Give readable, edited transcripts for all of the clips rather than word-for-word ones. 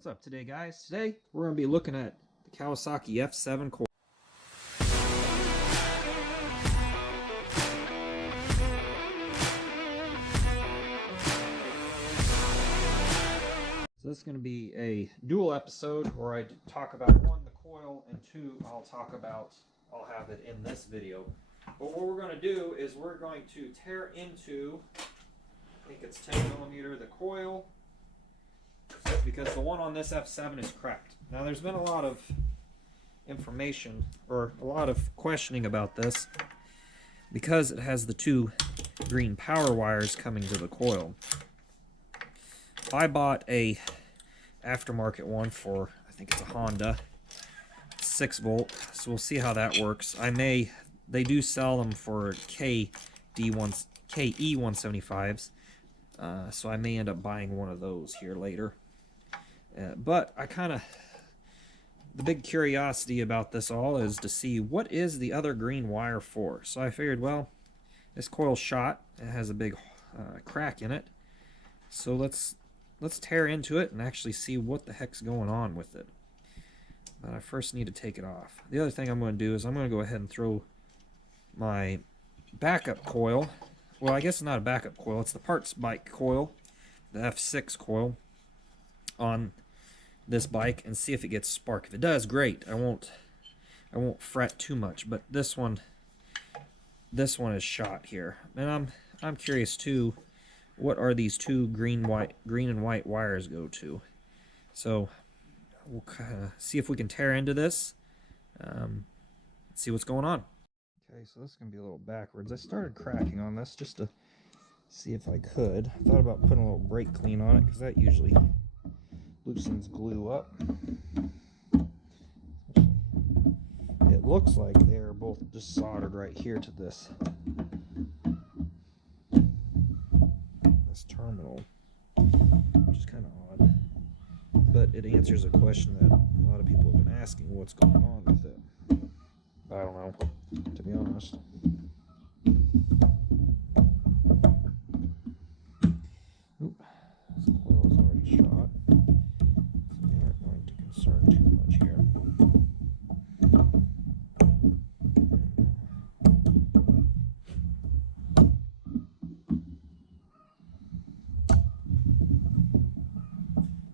What's up today, guys? Today we're going to be looking at the Kawasaki F7 coil. So this is going to be a dual episode where I talk about one, the coil, and two, I'll have it in this video. But what we're going to do is we're going to tear into, I think it's 10mm, the coil, because the one on this F7 is cracked. Now there's been a lot of information or a lot of questioning about this because it has the two green power wires coming to the coil. I bought a aftermarket one for, I think it's a Honda, 6-volt, so we'll see how that works. They do sell them for KE175s, so I may end up buying one of those here later. But the big curiosity about this all is to see what is the other green wire for. So I figured, well, this coil's shot. It has a big crack in it. So let's tear into it and actually see what the heck's going on with it. But I first need to take it off. The other thing I'm going to do is I'm going to go ahead and throw my backup coil. Well, I guess it's not a backup coil. It's the parts bike coil, the F6 coil, on this bike and see if it gets spark. If it does, great. I won't fret too much. But this one is shot here, and I'm curious too. What are these two green and white wires go to? So we'll kind of see if we can tear into this. See what's going on. Okay, so this is gonna be a little backwards. I started cracking on this just to see if I could. I thought about putting a little brake clean on it because that usually loosens glue up. It looks like they're both just soldered right here to this terminal, which is kind of odd, but it answers a question that a lot of people have been asking, what's going on with it. I don't know, to be honest. Oop, this coil is already shot, so we aren't going to concern too much here.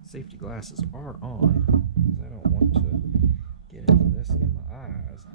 Safety glasses are on because I don't want to get into this in my eyes.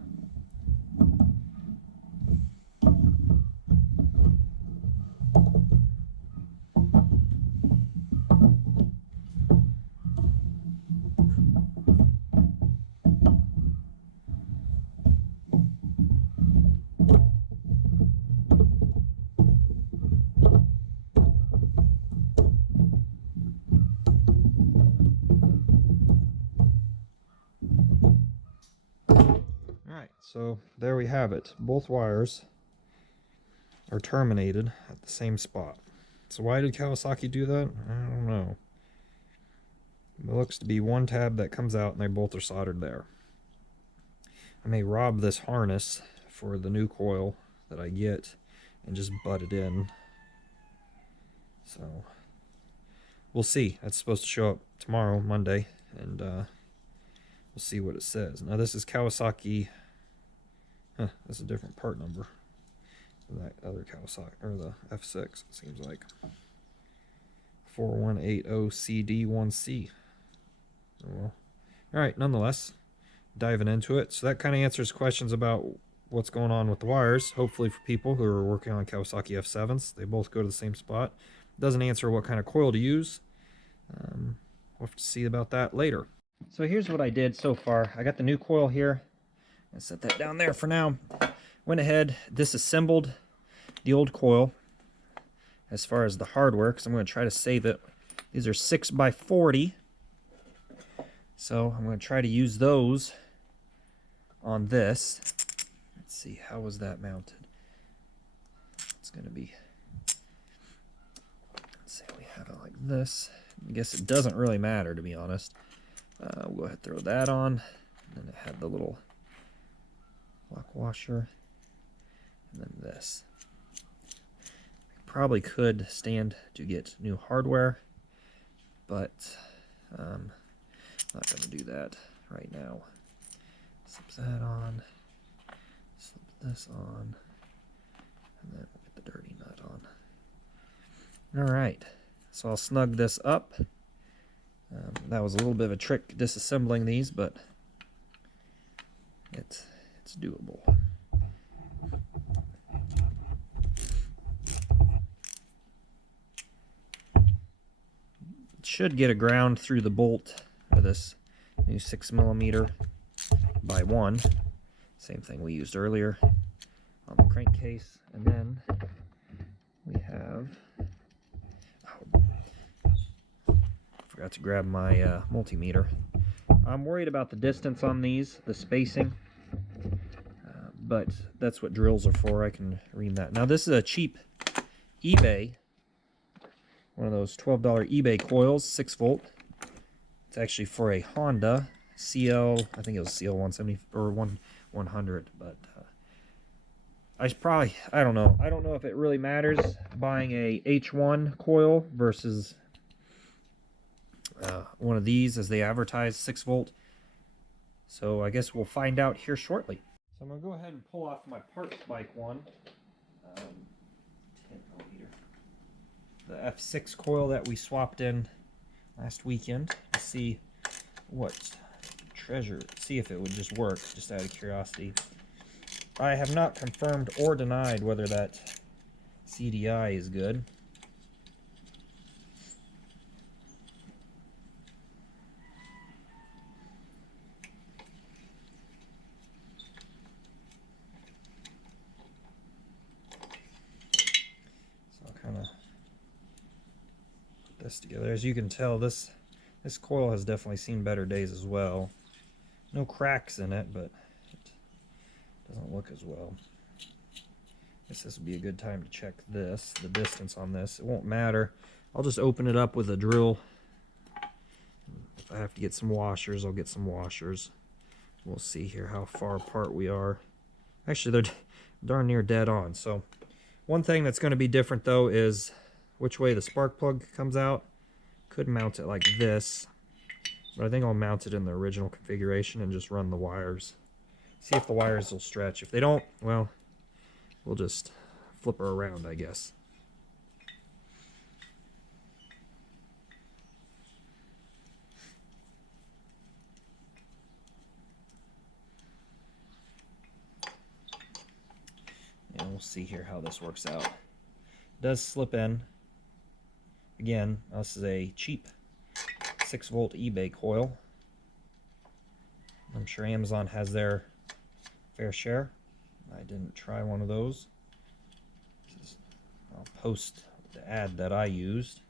So there we have it. Both wires are terminated at the same spot. So why did Kawasaki do that? I don't know. It looks to be one tab that comes out and they both are soldered there. I may rob this harness for the new coil that I get and just butt it in. So we'll see. That's supposed to show up tomorrow, Monday, and we'll see what it says. Now this is Kawasaki. That's a different part number than that other Kawasaki, or the F6, it seems like. 4180CD1C. Oh, well. Alright, nonetheless, diving into it. So that kind of answers questions about what's going on with the wires, hopefully for people who are working on Kawasaki F7s. They both go to the same spot. Doesn't answer what kind of coil to use. We'll have to see about that later. So here's what I did so far. I got the new coil here. I set that down there for now. Went ahead, disassembled the old coil as far as the hardware, because I'm going to try to save it. These are 6x40, so I'm going to try to use those on this. Let's see, how was that mounted? It's going to be, let's say we have it like this. I guess it doesn't really matter, to be honest. We'll go ahead and throw that on, and then it had the little lock washer, and then this. Probably could stand to get new hardware, but Not going to do that right now. Slip that on, slip this on, and then we'll get the dirty nut on. Alright, so I'll snug this up. That was a little bit of a trick disassembling these, but it's doable. It should get a ground through the bolt of this new 6mm by 1. Same thing we used earlier on the crankcase. And then we have, forgot to grab my multimeter. I'm worried about the distance on these, the spacing, but that's what drills are for. I can read that. Now this is a cheap eBay, one of those $12 eBay coils, 6 volt. It's actually for a Honda CL, I think it was CL 170 or 100, but I don't know. I don't know if it really matters buying a H1 coil versus one of these as they advertise 6 volt. So I guess we'll find out here shortly. So I'm going to go ahead and pull off my parts bike one. 10mm. The F6 coil that we swapped in last weekend. Let's see what see if it would just work, just out of curiosity. I have not confirmed or denied whether that CDI is good. So I'll kind of put this together. As you can tell, this coil has definitely seen better days as well. No cracks in it, but it doesn't look as well. I guess this would be a good time to check this, the distance on this. It won't matter. I'll just open it up with a drill. If I have to get some washers, I'll get some washers. We'll see here how far apart we are. Actually, they're darn near dead on. So one thing that's going to be different though is which way the spark plug comes out. Could mount it like this, but I think I'll mount it in the original configuration and just run the wires. See if the wires will stretch. If they don't, well, we'll just flip her around, I guess. And we'll see here how this works out. It does slip in. Again, this is a cheap 6 volt eBay coil. I'm sure Amazon has their fair share. I didn't try one of those. I'll post the ad that I used.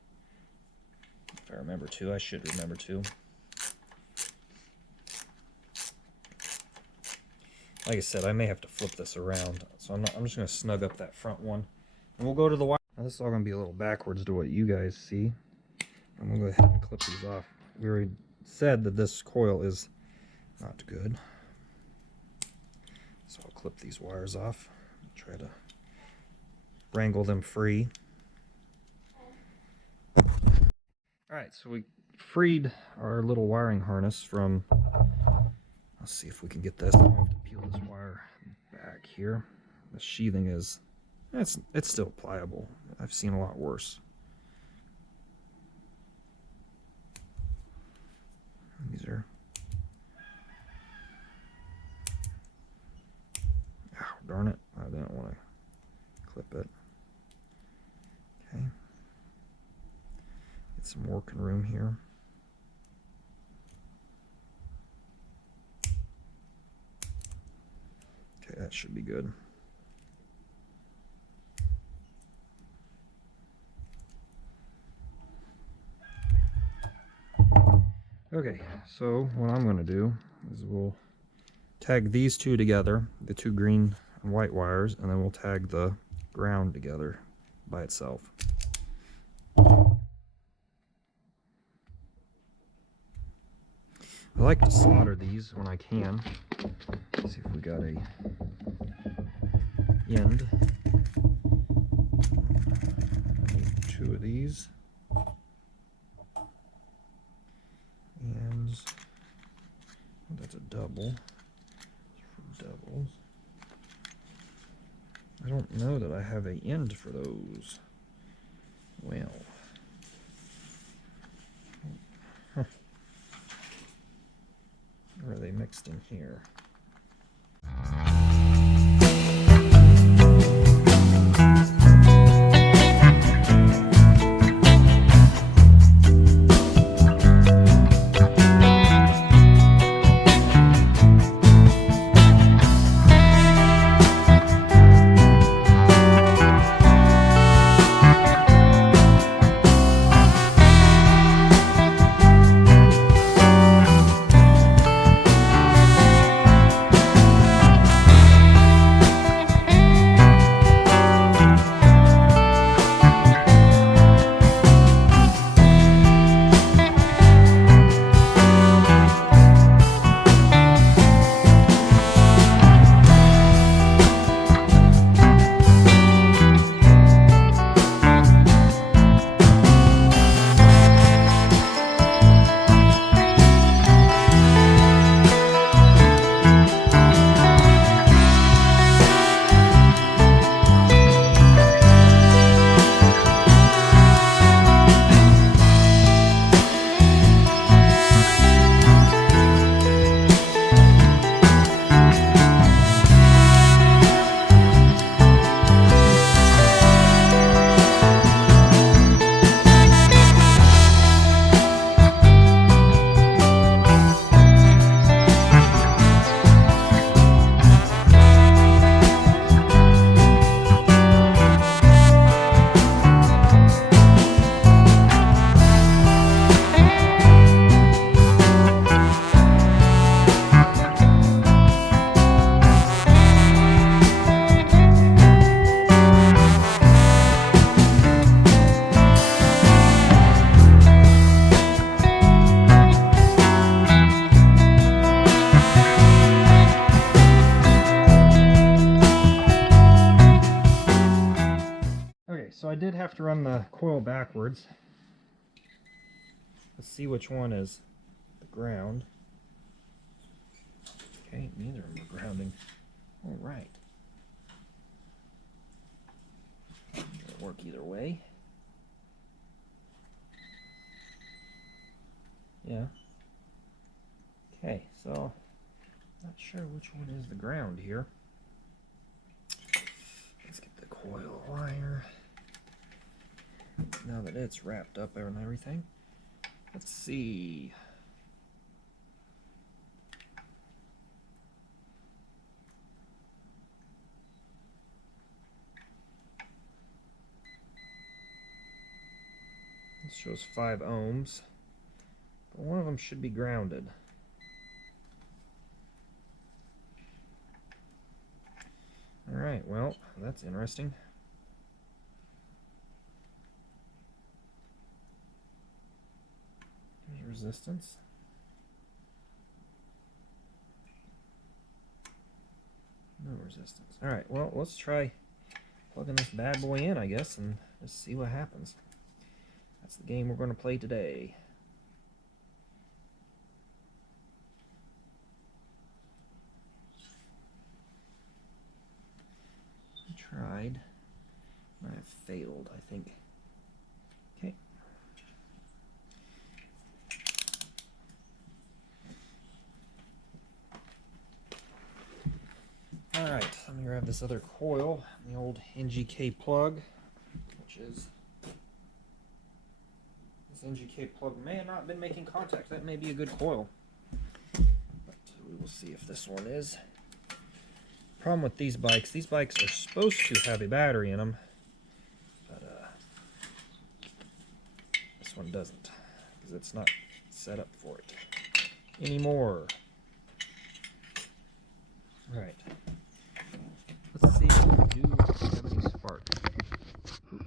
If I remember to, I should remember to. Like I said, I may have to flip this around, so I'm just going to snug up that front one, and we'll go to the wire. Now this is all going to be a little backwards to what you guys see. I'm going to go ahead and clip these off. We already said that this coil is not good, so I'll clip these wires off. Try to wrangle them free. Alright, so we freed our little wiring harness from, let's see if we can get this. I have to peel this wire back here. The sheathing is, it's still pliable. I've seen a lot worse. These are, oh, darn it, I didn't want to clip it. Okay, get some working room here. Okay, that should be good. Okay, so what I'm going to do is we'll tag these two together, the two green and white wires, and then we'll tag the ground together by itself. I like to solder these when I can. Let's see if we got a end. I need 2 of these. And double. For doubles. I don't know that I have an end for those. Well. Huh. Or are they mixed in here? So I did have to run the coil backwards. Let's see which one is the ground. Okay, neither of them are grounding. All right. It'll work either way. Yeah. Okay, so not sure which one is the ground here. Let's get the coil wire. Now that it's wrapped up and everything, let's see. This shows 5 ohms, but one of them should be grounded. Alright, well, that's interesting. There's resistance. No resistance. Alright, well, let's try plugging this bad boy in, I guess, and just see what happens. That's the game we're going to play today. I tried. Might have failed, I think. Okay. Alright, let me grab this other coil, the old NGK plug, which is, this NGK plug may have not been making contact. That may be a good coil, but we will see if this one is. Problem with these bikes are supposed to have a battery in them, but this one doesn't, because it's not set up for it anymore. Alright. Let's see if we do have any spark. It's going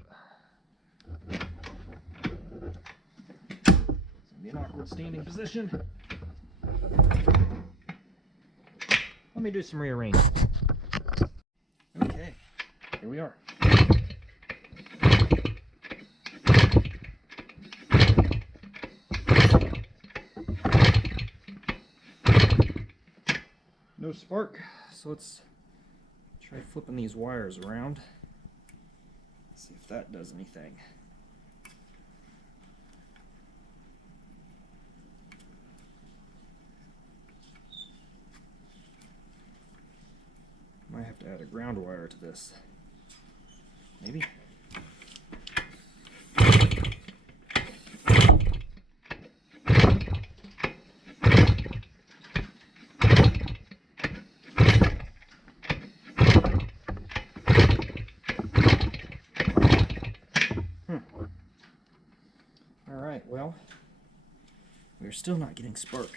to be an awkward standing position. Let me do some rearranging. Okay, here we are. No spark, so let's try flipping these wires around. See if that does anything. Might have to add a ground wire to this. Maybe. Alright, well, we're still not getting spark.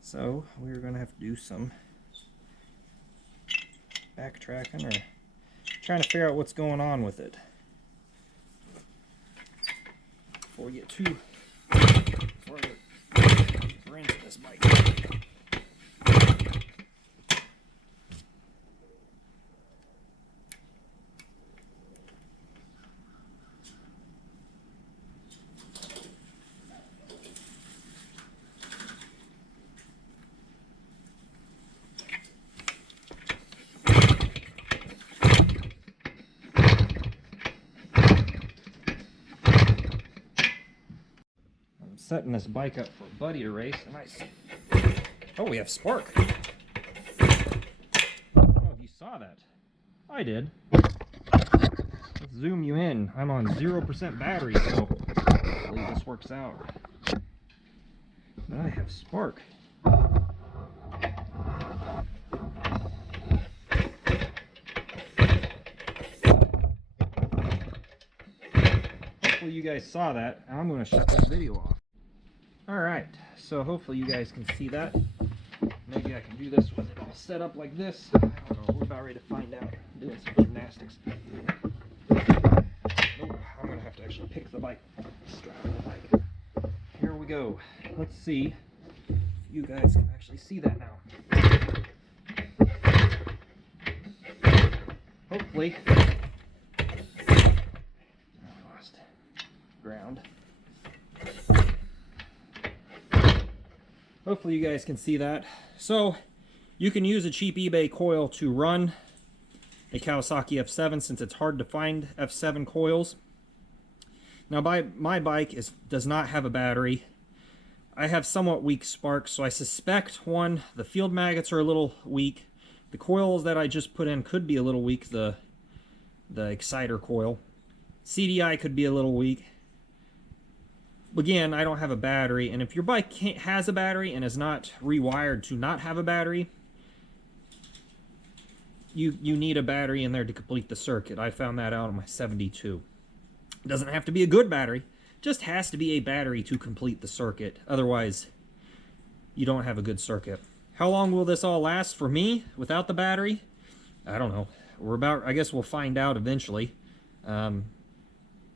So we're going to have to do some backtracking or trying to figure out what's going on with it before we get too further into this bike. Setting this bike up for a buddy to race, and oh, we have spark. I don't know if you saw that. I did. Let's zoom you in. I'm on 0% battery, so hopefully this works out. But I have spark. Hopefully you guys saw that. I'm going to shut this video off. Alright, so hopefully you guys can see that. Maybe I can do this with it all set up like this. I don't know, we're about ready to find out. I'm doing some gymnastics. Nope, I'm going to have to actually pick the bike. Strap the bike. Here we go. Let's see if you guys can actually see that now. Hopefully. I lost ground. Hopefully you guys can see that. So you can use a cheap eBay coil to run a Kawasaki F7 since it's hard to find F7 coils. Now my bike does not have a battery. I have somewhat weak sparks, so I suspect the field maggots are a little weak. The coils that I just put in could be a little weak, the exciter coil. CDI could be a little weak. Again, I don't have a battery, and if your bike has a battery and is not rewired to not have a battery, you need a battery in there to complete the circuit. I found that out on my 72. It doesn't have to be a good battery, just has to be a battery to complete the circuit. Otherwise, you don't have a good circuit. How long will this all last for me without the battery? I don't know. I guess we'll find out eventually.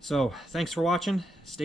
So, thanks for watching. Stay